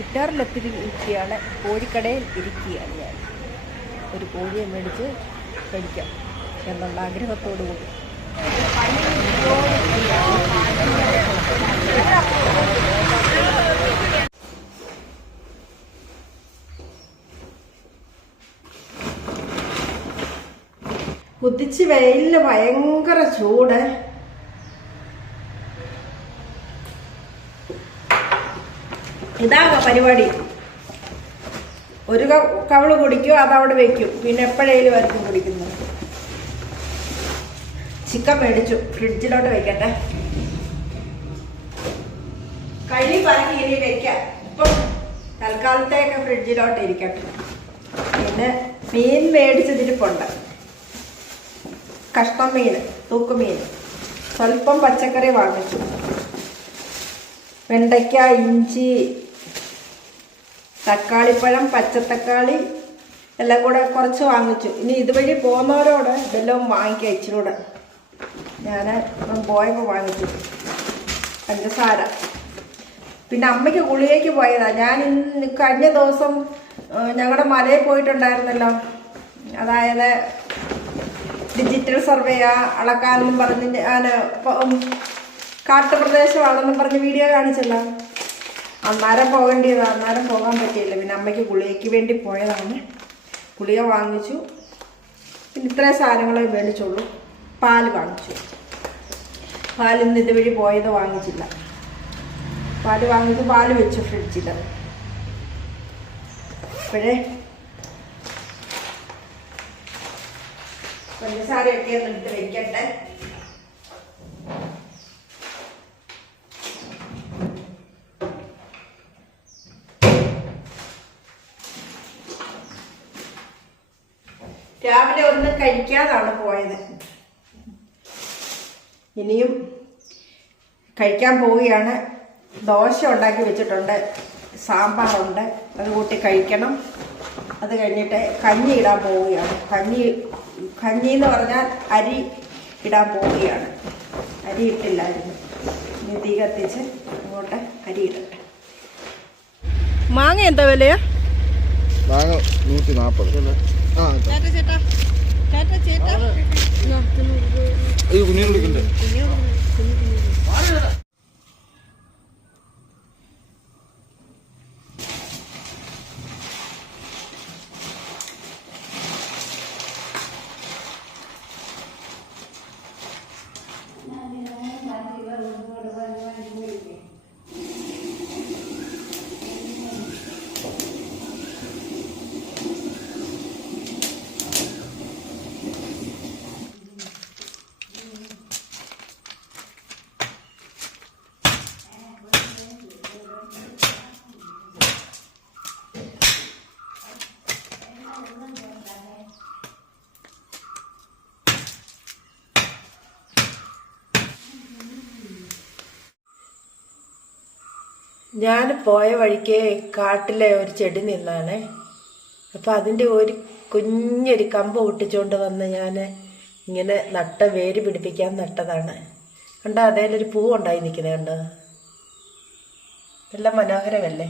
ഇരിക്കുകയാണ് കോഴിക്കടയിൽ ഇരിക്കുകയാണ് ഞാൻ. ഒരു കോഴിയെ മേടിച്ച് കഴിക്കാം എന്നുള്ള ആഗ്രഹത്തോടു കൂടി കുത്തിച്ച് വെയിലിൽ ഭയങ്കര ചൂട്. ഇതാ പരിപാടി. ഒരു കവൾ കുടിക്കും അതവിടെ വെക്കും. പിന്നെ എപ്പോഴേലും ആയിരിക്കും കുടിക്കുന്നത്. ചിക്കൻ മേടിച്ചു. ഫ്രിഡ്ജിലോട്ട് വെക്കട്ടെ. കഴി പറഞ്ഞ് ഇനി വെക്കാം. ഇപ്പം തൽക്കാലത്തേക്ക് ഫ്രിഡ്ജിലോട്ട് ഇരിക്കട്ടെ പിന്നെ മീൻ മേടിച്ചതിരിപ്പുണ്ട് കഷ്ണം മീൻ തൂക്കുമീൻ സ്വല്പം പച്ചക്കറി വാങ്ങിച്ചു. വെണ്ടയ്ക്ക ഇഞ്ചി തക്കാളിപ്പഴം പച്ചത്തക്കാളി എല്ലാം കൂടെ കുറച്ച് വാങ്ങിച്ചു. ഇനി ഇതുവഴി പോകുന്നവരോട് ഇതെല്ലാം വാങ്ങിക്കുക ഇച്ചിരി ഞാൻ പോയപ്പോൾ വാങ്ങിച്ചു. പഞ്ചസാര. പിന്നെ അമ്മയ്ക്ക് ഗുളികയ്ക്ക് പോയതാണ് ഞാൻ ഇന്ന് കഴിഞ്ഞ ദിവസം ഞങ്ങളുടെ മലയിൽ പോയിട്ടുണ്ടായിരുന്നല്ലോ. അതായത് ഡിജിറ്റൽ സർവേ അളക്കാനെന്നും പറഞ്ഞ് ഞാൻ കാട്ടുപ്രദേശമാണെന്നും പറഞ്ഞ് വീഡിയോ കാണിച്ചല്ലോ. അന്നേരം പോകേണ്ടിയത് അന്നേരം പോകാൻ പറ്റിയില്ല. പിന്നെ അമ്മയ്ക്ക് ഗുളികയ്ക്ക് വേണ്ടി പോയതാണ്. ഗുളിക വാങ്ങിച്ചു. പിന്നെ ഇത്രയും സാധനങ്ങളെ മേടിച്ചുള്ളൂ. പാൽ വാങ്ങിച്ചു. പാൽ ഇന്ന് ഇതുവഴി പോയത് വാങ്ങിച്ചില്ല. പാൽ വാങ്ങിച്ചു പാൽ വെച്ചു ഫ്രിഡ്ജിൽ. അപ്പോഴേ പഞ്ചസാരയൊക്കെ ഒന്ന് എടുത്ത് വെക്കട്ടെ. രാവിലെ ഒന്നും കഴിക്കാതാണ് പോയത്. ഇനിയും കഴിക്കാൻ പോവുകയാണ്. ദോശ ഉണ്ടാക്കി വെച്ചിട്ടുണ്ട്. സാമ്പാറുണ്ട്. അത് കൂട്ടി കഴിക്കണം. അത് കഴിഞ്ഞിട്ട് കഞ്ഞി ഇടാൻ പോവുകയാണ്. കഞ്ഞി കഞ്ഞി എന്ന് പറഞ്ഞാൽ അരി ഇടാൻ പോവുകയാണ്. അരി ഇട്ടില്ലായിരുന്നു. ഇനി തീ കത്തിച്ച് അങ്ങോട്ട് അരി ഇടട്ടെ. മാങ്ങ എന്താ വിലയാ? മാങ്ങ നൂറ്റി നാൽപ്പത് ആ ചേട്ടാ കുഞ്ഞിനെ വിളിക്കണ്ടേ ഞാൻ പോയ വഴിക്ക് കാട്ടിലെ ഒരു ചെടി നിന്നാണ്. അപ്പം അതിന്റെ ഒരു കുഞ്ഞൊരു കമ്പ് പൊട്ടിച്ചുകൊണ്ട് വന്ന് ഞാൻ ഇങ്ങനെ നട്ട വേര് പിടിപ്പിക്കാൻ നട്ടതാണ്. കണ്ടോ അതേലൊരു പൂ ഉണ്ടായി നിൽക്കുന്നത് കണ്ടോ? നല്ല മനോഹരമല്ലേ?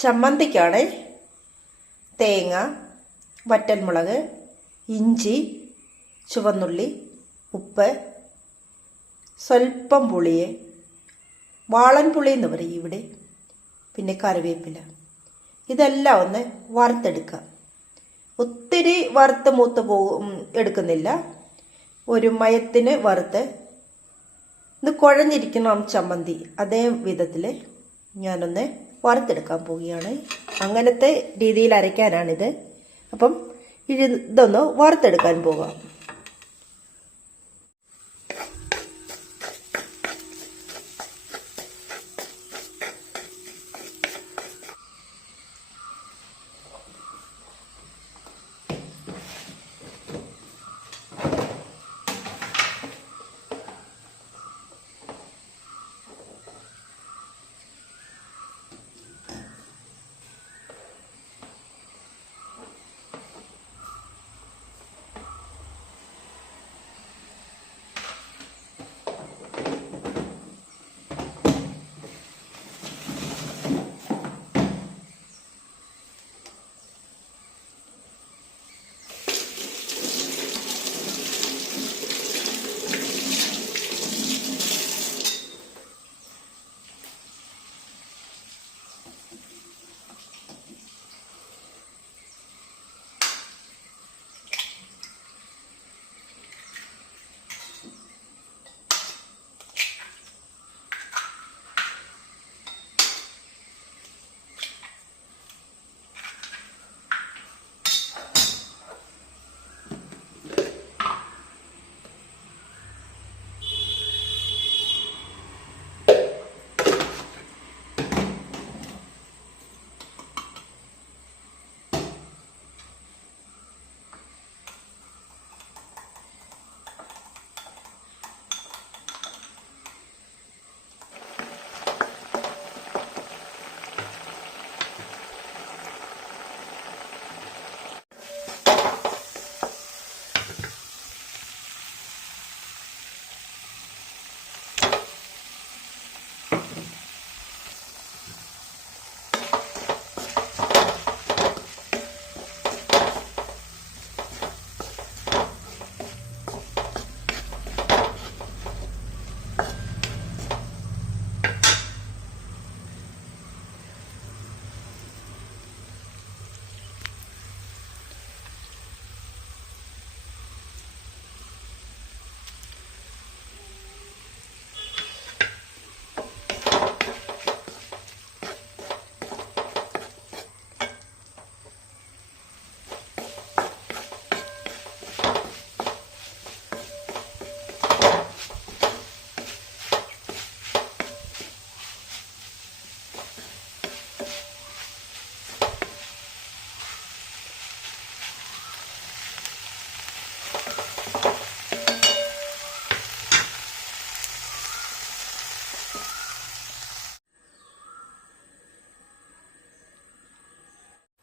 ചമ്മന്തിക്കാണ് തേങ്ങ വറ്റൽമുളക് ഇഞ്ചി ചുവന്നുള്ളി ഉപ്പ് സ്വല്പം പുളിയെ വാളൻ പുളി എന്ന് പറയും ഇവിടെ പിന്നെ കറിവേപ്പില. ഇതെല്ലാം ഒന്ന് വറുത്തെടുക്കുക. ഒത്തിരി വറുത്ത് മൂത്ത് പോകും എടുക്കുന്നില്ല. ഒരു മയത്തിന് വറുത്ത് ഇത് കുഴഞ്ഞിരിക്കണം ചമ്മന്തി അതേ വിധത്തിൽ ഞാനൊന്ന് വറുത്തെടുക്കാൻ പോവുകയാണ്. അങ്ങനത്തെ രീതിയിൽ അരയ്ക്കാനാണിത്. അപ്പം ഇത് ഇതൊന്ന് വറുത്തെടുക്കാൻ പോകാം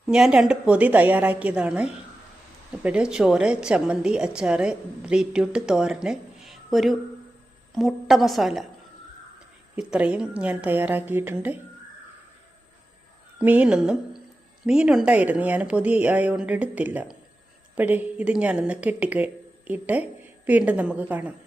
ഞാൻ രണ്ട് പൊതി തയ്യാറാക്കിയതാണ്. അപ്പോൾ ചോറ് ചമ്മന്തി അച്ചാറ് ബീറ്റ്റൂട്ട് തോരൻ ഒരു മുട്ട മസാല. ഇത്രയും ഞാൻ തയ്യാറാക്കിയിട്ടുണ്ട്. മീനൊന്നും മീനുണ്ടായിരുന്നു ഞാൻ പൊതി ആയതുകൊണ്ട് എടുത്തില്ല. അപ്പോഴേ ഇത് ഞാനൊന്ന് കെട്ടിയിട്ട് വീണ്ടും നമുക്ക് കാണാം.